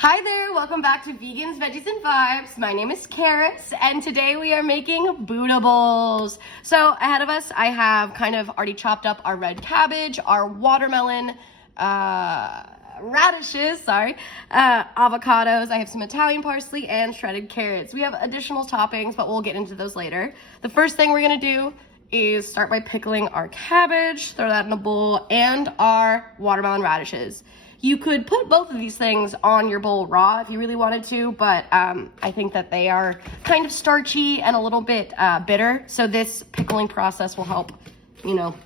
Hi there, welcome back to Vegans, Veggies, and Vibes. My name is Karis, and today we are making Buddha bowls. So ahead of us, I have kind of already chopped up our red cabbage, our watermelon, radishes, avocados. I have some Italian parsley and shredded carrots. We have additional toppings, but we'll get into those later. The first thing we're gonna do is start by pickling our cabbage, throw that in a bowl, and our watermelon radishes. You could put both of these things on your bowl raw if you really wanted to, but I think that they are kind of starchy and a little bit bitter, so this pickling process will help,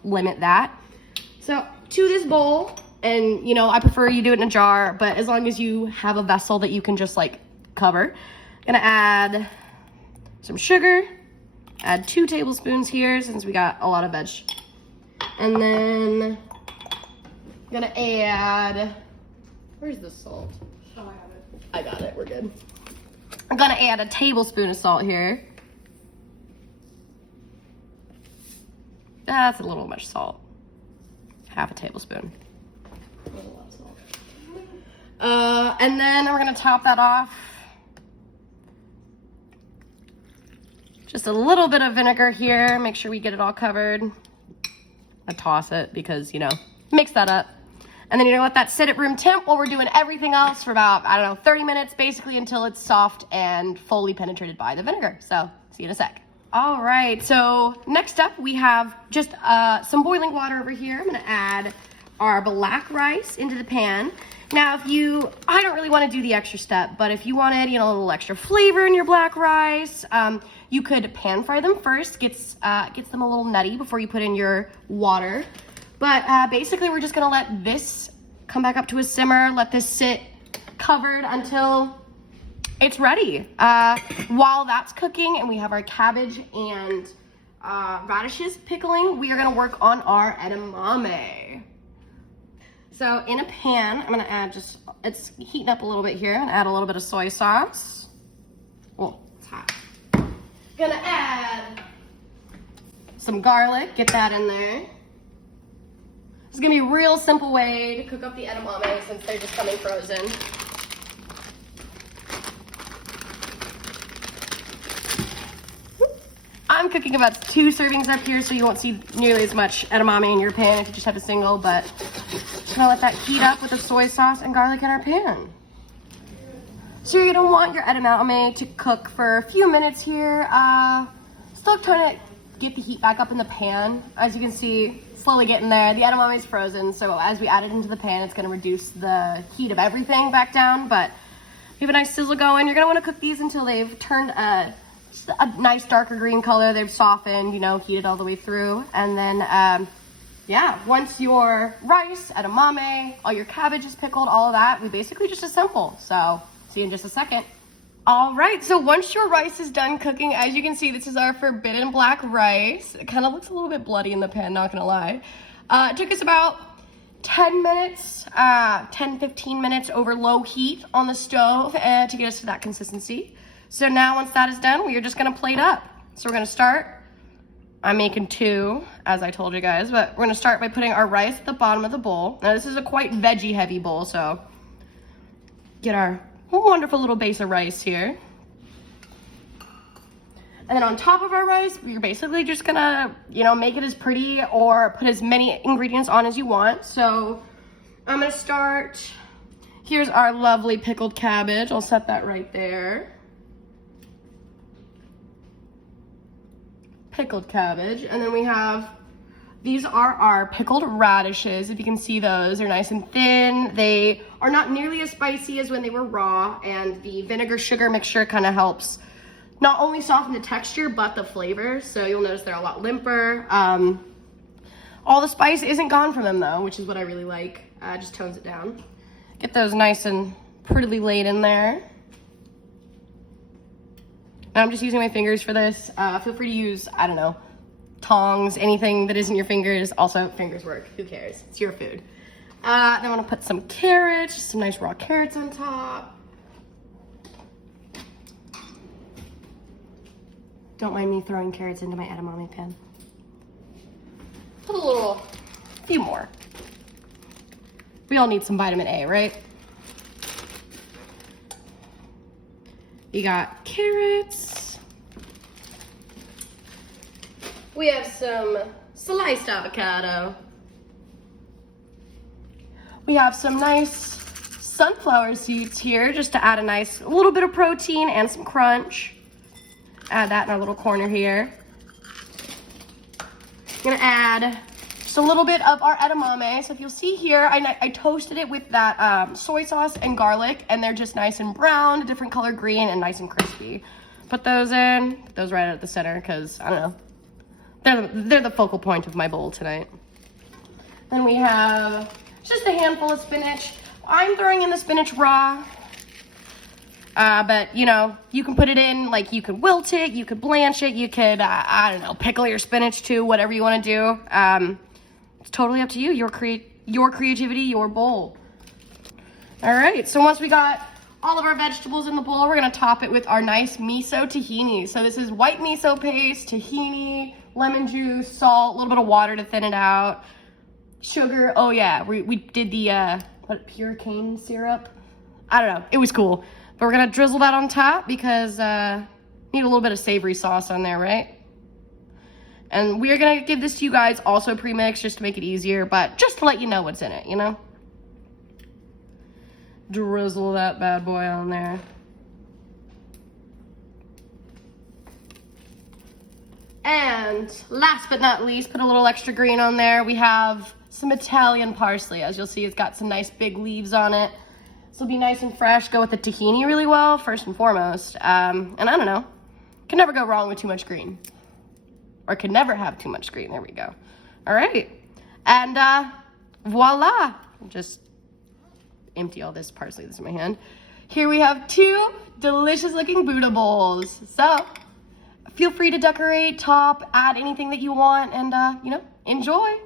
limit that. So to this bowl, and I prefer you do it in a jar, but as long as you have a vessel that you can just cover, gonna add some sugar, add 2 tablespoons here since we got a lot of veg, and then gonna add, where's the salt? Oh, I have it. I got it, we're good. I'm gonna add a tablespoon of salt here. That's a little much salt. Half a tablespoon. A little less salt. And then we're gonna top that off. Just a little bit of vinegar here. Make sure we get it all covered. I toss it because, mix that up. And then you're gonna let that sit at room temp while we're doing everything else for about, 30 minutes, basically until it's soft and fully penetrated by the vinegar. So, see you in a sec. All right, so next up we have just some boiling water over here. I'm gonna add our black rice into the pan. Now, I don't really wanna do the extra step, but if you wanted, a little extra flavor in your black rice, you could pan fry them first, gets them a little nutty before you put in your water. But basically, we're just gonna let this come back up to a simmer, let this sit covered until it's ready. While that's cooking and we have our cabbage and radishes pickling, we are gonna work on our edamame. So in a pan, I'm gonna add it's heating up a little bit here. I'm gonna add a little bit of soy sauce. Well, it's hot. Gonna add some garlic, get that in there. This is gonna be a real simple way to cook up the edamame since they're just coming frozen. I'm cooking about 2 servings up here, so you won't see nearly as much edamame in your pan if you just have a single, but just gonna let that heat up with the soy sauce and garlic in our pan. So you're gonna want your edamame to cook for a few minutes here. Still trying to get the heat back up in the pan. As you can see, slowly getting there. The edamame is frozen, so as we add it into the pan, it's gonna reduce the heat of everything back down, but we have a nice sizzle going. You're gonna wanna cook these until they've turned just a nice darker green color. They've softened, heated all the way through. And then, once your rice, edamame, all your cabbage is pickled, all of that, we basically just assemble. So, see you in just a second. All right, so once your rice is done cooking, as you can see, this is our forbidden black rice. It kind of looks a little bit bloody in the pan, not gonna lie. It took us about 10 minutes, 10-15 minutes over low heat on the stove to get us to that consistency. So now once that is done, we are just gonna plate up. So we're gonna start, I'm making 2, as I told you guys, but we're gonna start by putting our rice at the bottom of the bowl. Now this is a quite veggie heavy bowl, so get our wonderful little base of rice here. And then on top of our rice, you're basically just gonna, make it as pretty or put as many ingredients on as you want. So I'm gonna start, here's our lovely pickled cabbage. I'll set that right there. Pickled cabbage. And then we have, these are our pickled radishes. If you can see those, they're nice and thin. They are not nearly as spicy as when they were raw, and the vinegar sugar mixture kind of helps not only soften the texture, but the flavor. So you'll notice they're a lot limper. All the spice isn't gone from them though, which is what I really like. Just tones it down. Get those nice and prettily laid in there. And I'm just using my fingers for this. Feel free to use, tongs, anything that isn't your fingers. Also, fingers work, who cares? It's your food. Then I'm gonna put some carrots, just some nice raw carrots on top. Don't mind me throwing carrots into my edamame pan. Put a few more. We all need some vitamin A, right? We got carrots. We have some sliced avocado. We have some nice sunflower seeds here just to add a little bit of protein and some crunch. Add that in our little corner here. I'm gonna add just a little bit of our edamame. So if you'll see here, I toasted it with that soy sauce and garlic, and they're just nice and brown, a different color green, and nice and crispy. Put those in, put those right at the center, because, I don't know, they're the focal point of my bowl tonight. Then we have just a handful of spinach. I'm throwing in the spinach raw, but, you know, you can put it in, like, you could wilt it, you could blanch it, you could, I don't know, pickle your spinach too, whatever you want to do. It's totally up to you, your creativity, your bowl. All right, so once we got all of our vegetables in the bowl, we're gonna top it with our nice miso tahini. So this is white miso paste, tahini, lemon juice, salt, a little bit of water to thin it out, sugar. Oh yeah, we did the, pure cane syrup? I don't know, it was cool. But we're gonna drizzle that on top because need a little bit of savory sauce on there, right? And we're gonna give this to you guys also pre-mixed just to make it easier, but just to let you know what's in it, you know? Drizzle that bad boy on there. And last but not least, put a little extra green on there. We have some Italian parsley. As you'll see, it's got some nice big leaves on it. This will be nice and fresh. Go with the tahini really well, first and foremost. And I don't know, can never go wrong with too much green. Or can never have too much green. There we go. All right. And voila. Just empty all this parsley that's in my hand. Here we have 2 delicious looking Buddha bowls. So feel free to decorate, top, add anything that you want, and you know, enjoy.